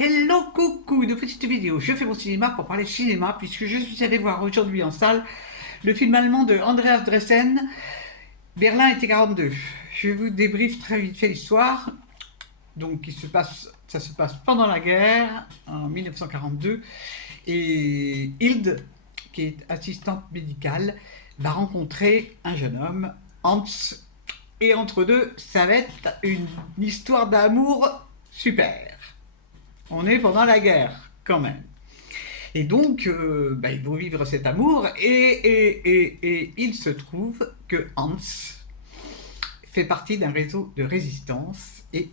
Hello, coucou, une petite vidéo. Je fais mon cinéma pour parler cinéma, puisque je suis allé voir aujourd'hui en salle le film allemand de Andreas Dresen, Berlin été 42. Je vous débriefe très vite fait l'histoire. Donc, ça se passe pendant la guerre, en 1942, et Hilde, qui est assistante médicale, va rencontrer un jeune homme, Hans, et entre deux, ça va être une histoire d'amour super. On est pendant la guerre, quand même. Et donc, ils vont vivre cet amour, et il se trouve que Hans fait partie d'un réseau de résistance, et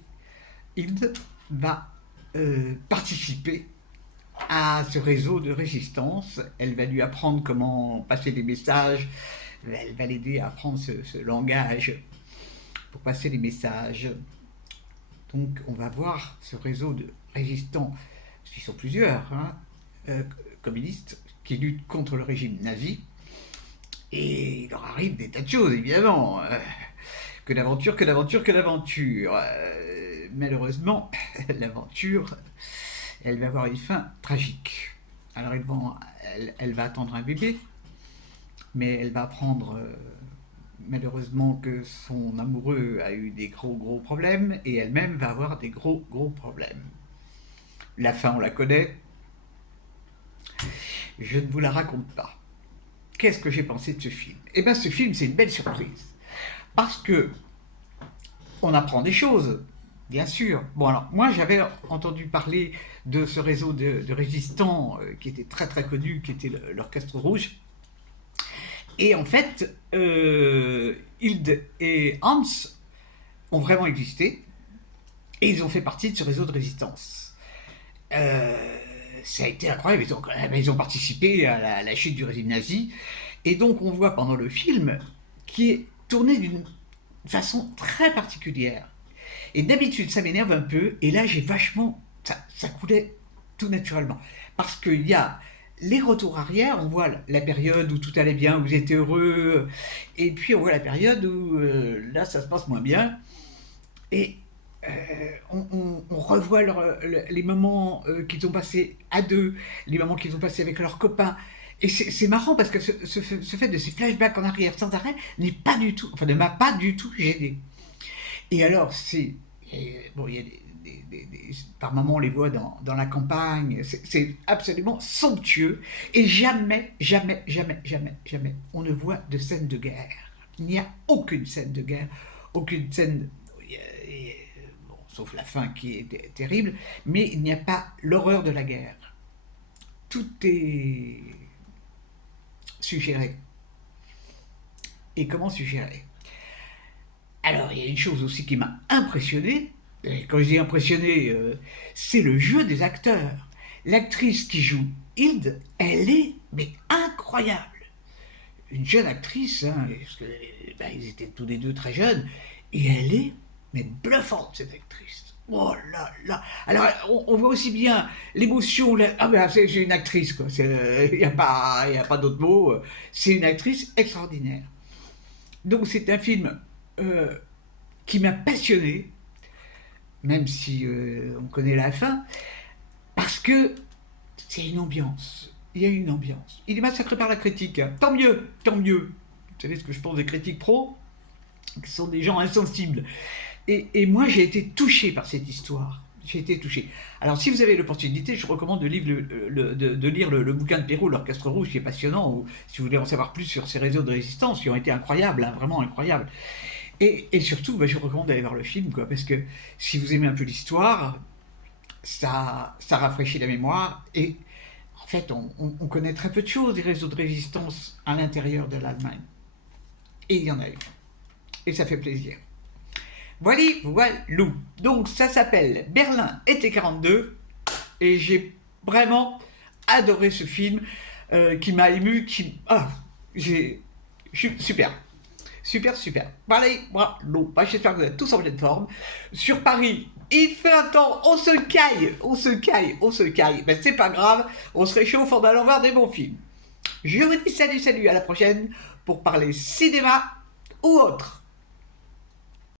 Hilde va participer à ce réseau de résistance. Elle va lui apprendre comment passer des messages, elle va l'aider à apprendre ce langage pour passer les messages. Donc on va voir ce réseau de résistants, parce qu'ils sont plusieurs, communistes, qui luttent contre le régime nazi. Et il leur arrive des tas de choses, évidemment. Que d'aventure, que d'aventure, que d'aventure. Malheureusement, l'aventure, elle va avoir une fin tragique. Alors elle va attendre un bébé, mais elle va apprendre malheureusement que son amoureux a eu des gros problèmes, et elle-même va avoir des gros problèmes. La fin, on la connaît. Je ne vous la raconte pas. Qu'est-ce que j'ai pensé de ce film? Eh bien, ce film, c'est une belle surprise. Parce que on apprend des choses, bien sûr. Bon, alors, moi, j'avais entendu parler de ce réseau de résistants qui était très connu, qui était l'Orchestre Rouge. Et en fait, Hilde et Hans ont vraiment existé, et ils ont fait partie de ce réseau de résistance. Ça a été incroyable, ils ont participé à la chute du régime nazi, et donc on voit pendant le film qui est tourné d'une façon très particulière. Et d'habitude ça m'énerve un peu, et là j'ai vachement... ça coulait tout naturellement. Parce qu'il y a les retours arrière, on voit la période où tout allait bien, où vous étiez heureux, et puis on voit la période où là ça se passe moins bien, et on revoit les moments qu'ils ont passés à deux, les moments qu'ils ont passés avec leurs copains. Et c'est marrant parce que ce fait de ces flashbacks en arrière sans arrêt n'est pas du tout, enfin ne m'a pas du tout gêné. Et alors bon, il y a par moments on les voit dans la campagne, c'est absolument somptueux, et jamais on ne voit de scène de guerre. Il n'y a aucune scène de guerre, aucune scène, bon, sauf la fin qui est terrible, mais il n'y a pas l'horreur de la guerre. Tout est suggéré. Et comment suggérer? Alors, il y a une chose aussi qui m'a impressionné. Et quand je dis impressionné, c'est le jeu des acteurs. L'actrice qui joue Hilde, elle est mais incroyable. Une jeune actrice, parce que, ils étaient tous les deux très jeunes, et elle est mais bluffante, cette actrice. Oh là là. Alors on voit aussi bien l'émotion. C'est une actrice, quoi. Il n'y a pas d'autre mot. C'est une actrice extraordinaire. Donc c'est un film qui m'a passionné, même si on connaît la fin, parce que c'est une ambiance. Il y a une ambiance. Il est massacré par la critique. Tant mieux, tant mieux. Vous savez ce que je pense des critiques pro, qui sont des gens insensibles. Et moi, j'ai été touché par cette histoire. J'ai été touché. Alors, si vous avez l'opportunité, je vous recommande de lire le bouquin de Perrault, l'Orchestre Rouge, qui est passionnant, ou si vous voulez en savoir plus sur ces réseaux de résistance, qui ont été incroyables, vraiment incroyables. Et surtout, je vous recommande d'aller voir le film, quoi, parce que si vous aimez un peu l'histoire, ça rafraîchit la mémoire, et en fait, on connaît très peu de choses des réseaux de résistance à l'intérieur de l'Allemagne. Et il y en a eu. Et ça fait plaisir. Voilà. Donc ça s'appelle Berlin été 42, et j'ai vraiment adoré ce film qui m'a ému, super. Allez, voilà. J'espère que vous êtes tous en pleine forme. Sur Paris, il fait un temps, on se caille. C'est pas grave, on se réchauffe en allant voir des bons films. Je vous dis salut, à la prochaine pour parler cinéma ou autre.